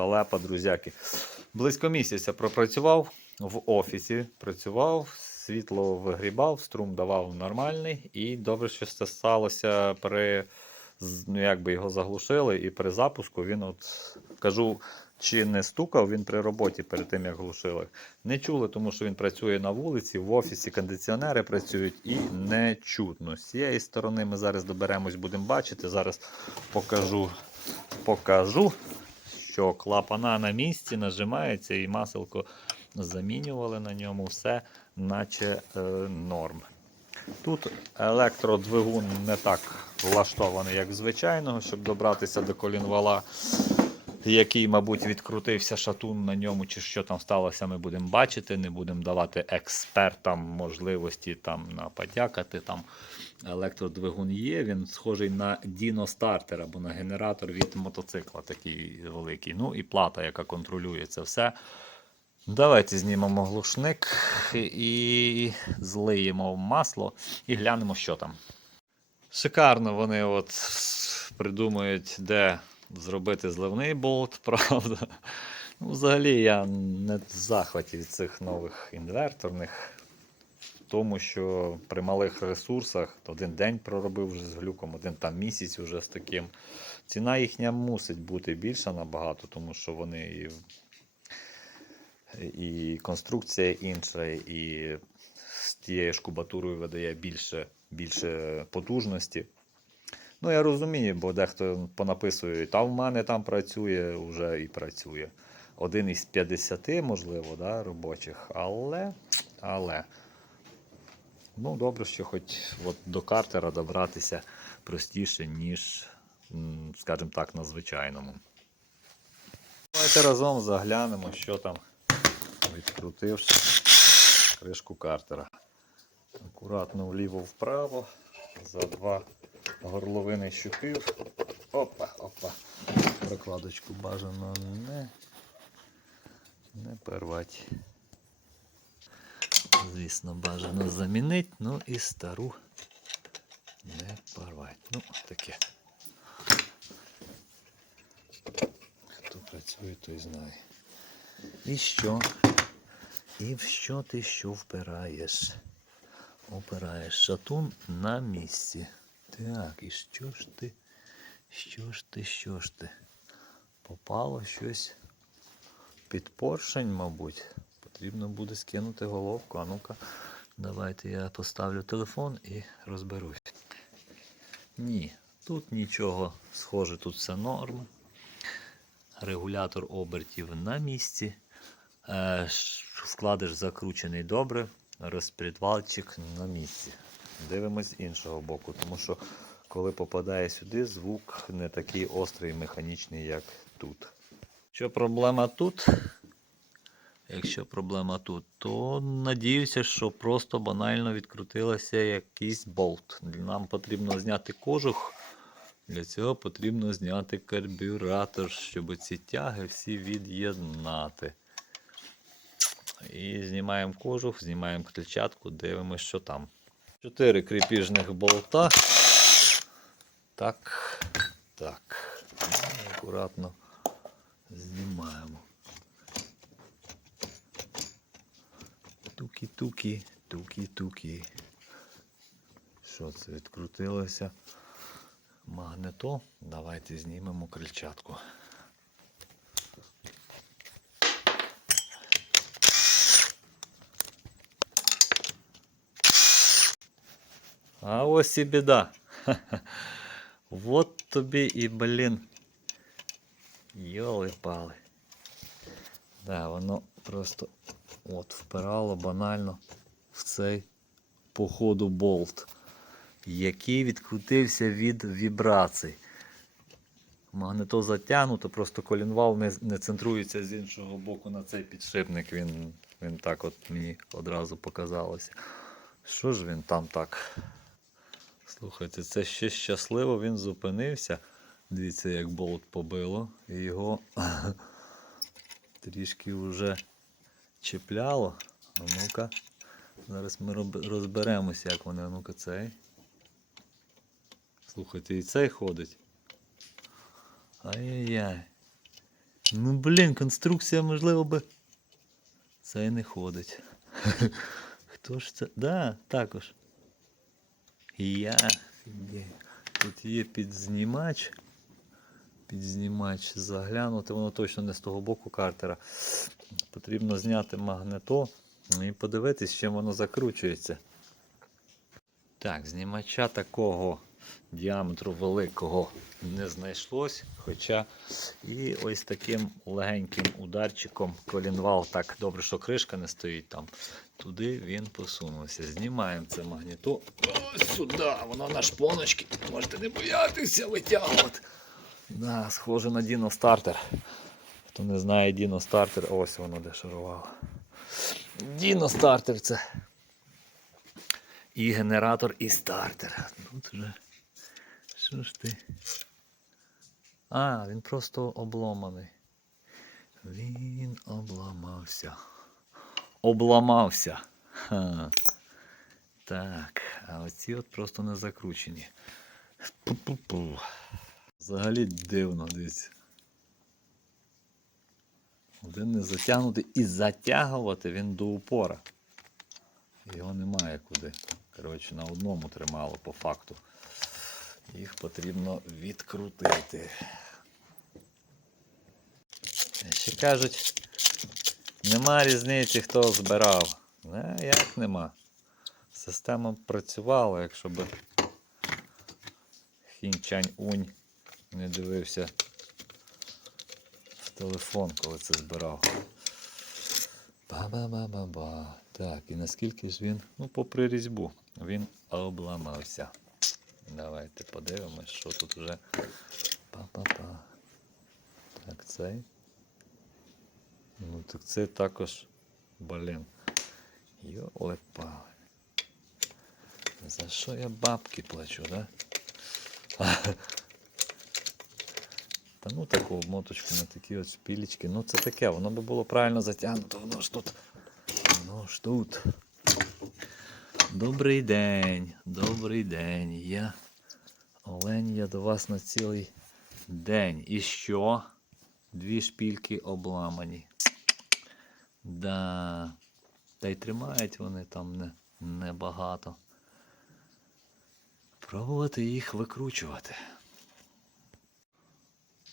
халепа, друзяки. Близько місяця пропрацював в офісі, працював, світло вигрібав, струм давав нормальний. І добре, що це сталося при ну, якби його заглушили, і при запуску він от кажу, чи не стукав він при роботі перед тим, як глушили. Не чули, тому що він працює на вулиці, в офісі кондиціонери працюють і не чутно. З цієї сторони ми зараз доберемось, будемо бачити. Зараз покажу, покажу, що клапана на місці нажимається і маселко замінювали на ньому все, наче е, норм. Тут електродвигун не так влаштований, як звичайного, щоб добратися до колінвала, який, мабуть, відкрутився шатун на ньому, чи що там сталося, ми будемо бачити. Не будемо давати експертам можливості там наподякати. Там електродвигун є, він схожий на діностартер або на генератор від мотоцикла, такий великий. Ну і плата, яка контролює це все. Давайте знімемо глушник і злиємо масло і глянемо, що там. Шикарно вони от придумують, де зробити зливний болт, правда. Ну, взагалі я не в захваті від цих нових інверторних, тому що при малих ресурсах один день проробив вже з глюком, один там місяць вже з таким. Ціна їхня мусить бути більша набагато, тому що вони і і конструкція інша, і з тією ж кубатурою видає більше, більше потужності. Ну, я розумію, бо дехто понаписує, та в мене там працює, вже і працює. Один із 50, можливо, да, робочих, але, але. Ну, добре, що хоч от до картера добратися простіше, ніж, скажімо так, на звичайному. Давайте разом заглянемо, що там відкрутивши кришку картера. Акуратно вліво-вправо, за два горловини щупів. Опа, опа. Прокладочку бажано не, не порвати. Звісно, бажано замінити, ну і стару не порвати. Ну, таке. Хто працює, той знає. І що? І в що ти що впираєш? Опираєш шатун на місці. Так, і що ж ти? Що ж ти, що ж ти? Попало щось під поршень, мабуть. Потрібно буде скинути головку. А ну-ка, давайте я поставлю телефон і розберусь. Ні, тут нічого схоже, тут все норм. Регулятор обертів на місці. Е, Вкладиш закручений добре, розпредвалчик на місці. Дивимось з іншого боку, тому що коли попадає сюди, звук не такий острий і механічний, як тут. Що проблема тут? Якщо проблема тут, то надіюся, що просто банально відкрутилося якийсь болт. Нам потрібно зняти кожух. Для цього потрібно зняти карбюратор, щоб ці тяги всі від'єднати. І знімаємо кожух, знімаємо крильчатку, дивимося, що там. Чотири кріпіжних болта. Так, так. Акуратно знімаємо. Туки-туки, туки-туки. Що це відкрутилося? Магнето. Давайте знімемо крильчатку. А ось і біда. Вот тобі і, блін. Йоли-пали. Да, воно просто от впирало банально в цей походу болт, який відкрутився від вібрацій. Магнето затягнуто, просто колінвал не, не центрується з іншого боку на цей підшипник. Він, він так от мені одразу показалося. Що ж він там так? Слухайте, це ще щасливо, він зупинився. Дивіться, як болт побило. І його трішки вже чіпляло. А ну-ка. Зараз ми розберемося, як вони. А ну-ка цей. Слухайте, і цей ходить. Ай-яй-яй. Ну, блін, конструкція, можливо, би. Це і не ходить. Хто ж це? Да, також. Я. Тут є підзнімач. Підзнімач заглянути, воно точно не з того боку картера. Потрібно зняти магнето і подивитись, чим воно закручується. Так, знімача такого діаметру великого не знайшлось. Хоча і ось таким легеньким ударчиком колінвал, так добре, що кришка не стоїть там. Туди він посунувся. Знімаємо це магніто. Ось сюди, воно на шпоночки. Можете не боятися витягувати. Да, схоже на Діно стартер. Хто не знає Діно стартер, ось воно де шарувало. Діно стартер це. І генератор, і стартер. Тут вже. Що ж ти? А, він просто обломаний. Він обламався. Обламався. Ха. Так, а оці от просто не закручені. Пу-пу-пу. Взагалі дивно дивіться. Один не затягнутий і затягувати він до упора. Його немає куди. Коротше, на одному тримало по факту. Їх потрібно відкрутити. Ще кажуть, нема різниці, хто збирав. Не, як нема. Система працювала, якщо б Хінчань Унь не дивився в телефон, коли це збирав. Ба-ба-ба-ба-ба. Так, і наскільки ж він, ну, попри різьбу, він обламався. Давайте подивимось, що тут вже. Па-па-па. Так, цей. Ну, так це також, блін. Йоле-пале. За що я бабки плачу, да? Ну таку обмоточку на такі от шпілечки. Ну це таке, воно би було правильно затягнуто, воно ж тут. Воно ж тут. Добрий день, добрий день. Я Олень, я до вас на цілий день. І що? Дві шпільки обламані. Да. Та й тримають вони там не, небагато. Пробувати їх викручувати.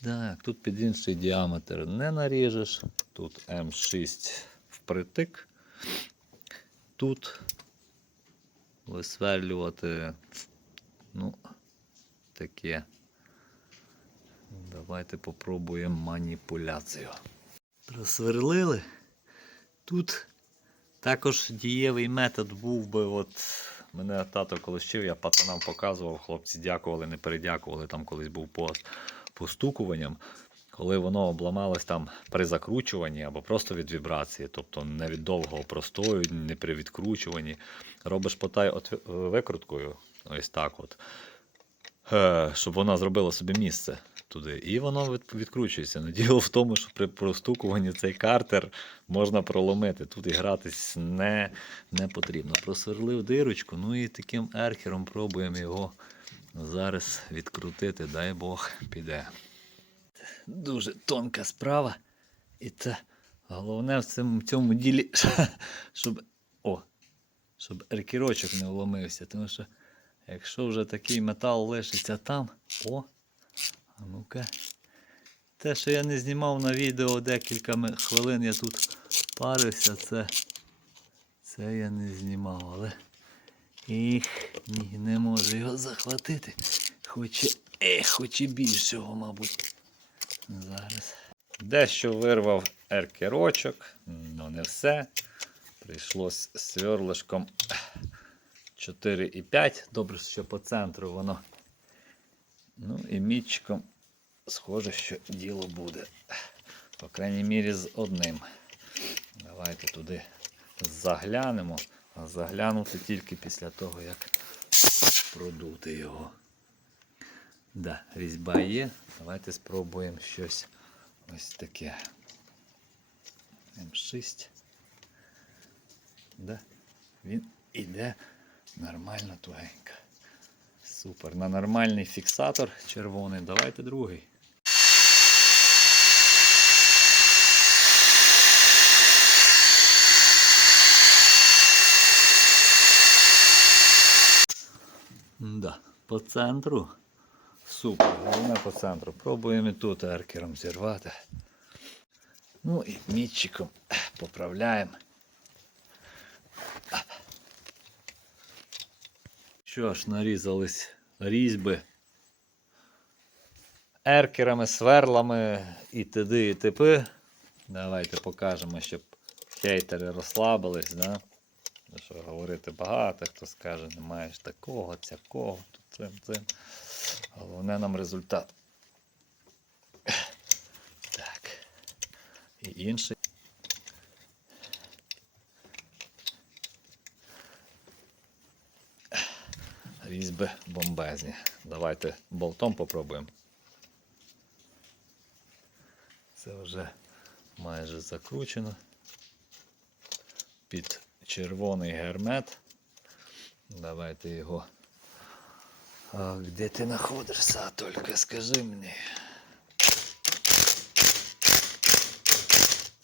Так, тут під інший діаметр не наріжеш. Тут М6 впритик. Тут висверлювати, ну, таке. Давайте попробуємо маніпуляцію. Просверлили. Тут також дієвий метод був би, от мене тато колись я пацанам показував, хлопці дякували, не передякували, там колись був пост постукуванням, коли воно обламалось там при закручуванні або просто від вібрації, тобто не від довгого простою, не при відкручуванні. Робиш потай от викруткою, ось так от, е, щоб вона зробила собі місце туди. І воно відкручується. Ну, Діло в тому, що при простукуванні цей картер можна проломити. Тут і гратись не, не потрібно. Просверлив дирочку, ну і таким еркером пробуємо його зараз відкрутити, дай Бог піде. Дуже тонка справа. І це головне в цьому, в цьому ділі, щоб, о, щоб еркерочок не вломився. Тому що якщо вже такий метал лишиться там, о, а ну-ка. Те, що я не знімав на відео декілька хвилин, я тут парився, це, це я не знімав, але. Їх ні, не можу його захватити. Хоче, ех, хоче більшого, мабуть. Зараз. Дещо вирвав еркерочок, але не все. Прийшлось сверлишком 4,5. Добре, що по центру воно. Ну і мічком, схоже, що діло буде. По крайній мірі з одним. Давайте туди заглянемо. Заглянути тільки після того, як продути його. Да, різьба є. Давайте спробуємо щось ось таке. М6. Да, він іде нормально тугенько. Супер. На нормальний фіксатор червоний. Давайте другий. Да, по центру. Супер, головне по центру. Пробуємо і тут еркером зірвати. Ну і мітчиком поправляємо. Що ж, нарізались різьби еркерами, сверлами і т.д. і т.п. Давайте покажемо, щоб хейтери розслабились, да? Ну Що говорити багато, хто скаже, не маєш такого, цякого, цим, цим. Головне нам результат. Так. І інший. Різьби бомбезні. Давайте болтом попробуємо. Це вже майже закручено. Під червоний гермет. Давайте його. А де ти знаходишся? Тільки скажи мені.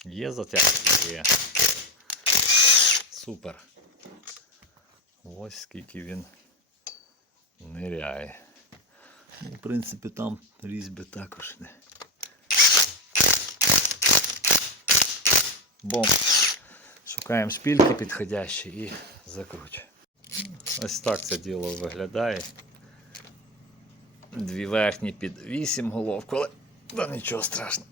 Є затяжка? Є. Супер. Ось скільки він ниряє. Ну, в принципі, там різьби також не. Бом. Шукаємо шпільки підходящі і закручуємо. Ось так це діло виглядає. Дві верхні під 8 головку, але да нічого страшного.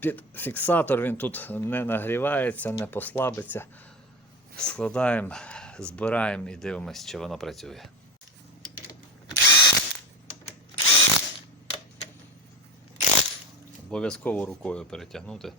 Під фіксатор він тут не нагрівається, не послабиться. Складаємо, збираємо і дивимося, чи воно працює. Обов'язково рукою перетягнути.